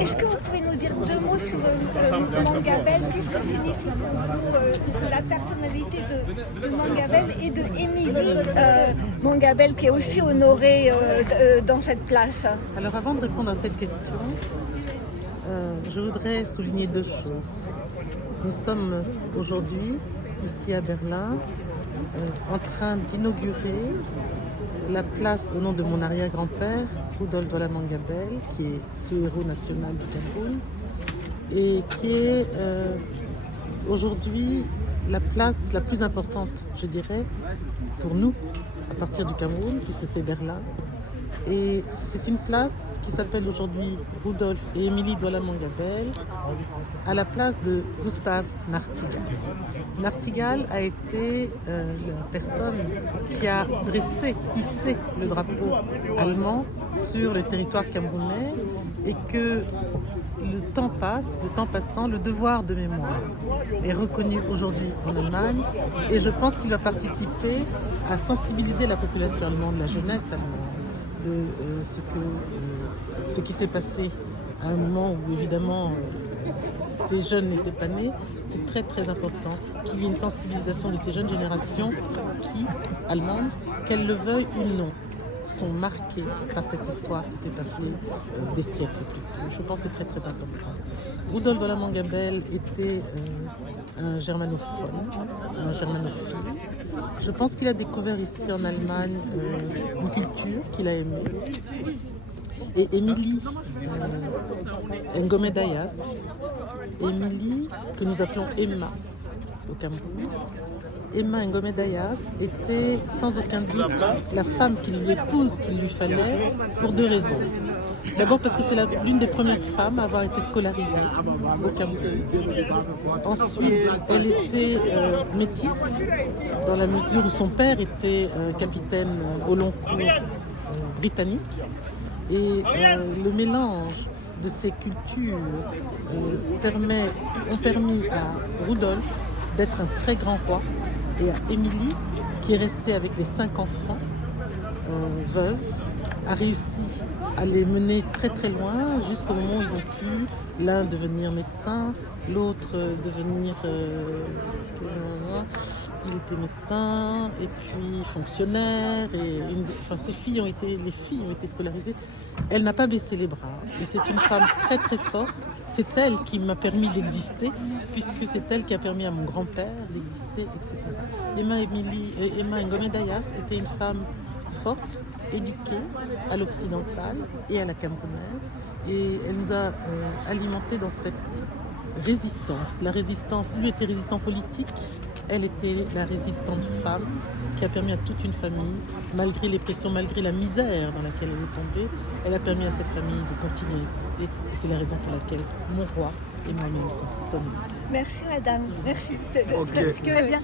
Est-ce que vous pouvez nous dire deux mots sur Mangabell? Qu'est-ce que signifie pour vous la personnalité de Mangabell et de Émilie Mangabell qui est aussi honorée dans cette place? Alors avant de répondre à cette question, je voudrais souligner deux choses. Nous sommes aujourd'hui, ici à Berlin, en train d'inaugurer la place au nom de mon arrière-grand-père, Rudolf Douala Mangabell, qui est ce héros national du Cameroun, et qui est aujourd'hui la place la plus importante, je dirais, pour nous, à partir du Cameroun, puisque c'est Berlin. Et c'est une place qui s'appelle aujourd'hui Rudolf et Émilie Douala Mangabell, à la place de Gustav Nachtigal. Nachtigal a été la personne qui a hissé le drapeau allemand sur le territoire camerounais, et que le temps passant, le devoir de mémoire est reconnu aujourd'hui en Allemagne, et je pense qu'il va participer à sensibiliser la population allemande, la jeunesse allemande, de ce qui s'est passé à un moment où évidemment ces jeunes n'étaient pas nés. C'est très très important qu'il y ait une sensibilisation de ces jeunes générations qui, allemandes, qu'elles le veuillent ou non, sont marquées par cette histoire qui s'est passée des siècles plus tôt. Je pense que c'est très très important. Rudolf Douala Mangabell était un germanophone, un germanophile. Je pense qu'il a découvert ici en Allemagne une culture qu'il a aimée. Et Émilie Ngomé Dayas, Émilie, que nous appelons Emma au Cameroun, Emma Ngomé Dayas était sans aucun doute la femme l'épouse qu'il lui fallait pour deux raisons. D'abord parce que c'est l'une des premières femmes à avoir été scolarisée au Cameroun. Ensuite, elle était métisse, dans la mesure où son père était capitaine au long cours britannique. Et le mélange de ces cultures ont permis à Rudolf d'être un très grand roi, et à Émilie, qui est restée avec les 5 enfants, veuve, a réussi à les mener très très loin jusqu'au moment où ils ont pu l'un devenir médecin, l'autre devenir... il était médecin et puis fonctionnaire, et les filles ont été scolarisées. Elle n'a pas baissé les bras, et c'est une femme très très forte. C'est elle qui m'a permis d'exister, puisque c'est elle qui a permis à mon grand-père d'exister, etc. Emma Ngomé Dayas était une femme forte, éduquée à l'occidental et à la camerounaise, et elle nous a alimentés dans cette résistance. La résistance, lui était résistant politique, elle était la résistante femme qui a permis à toute une famille, malgré les pressions, malgré la misère dans laquelle elle est tombée, elle a permis à cette famille de continuer à exister. Et c'est la raison pour laquelle mon roi et moi-même sommes ici. Merci madame, merci. Okay. Très bien.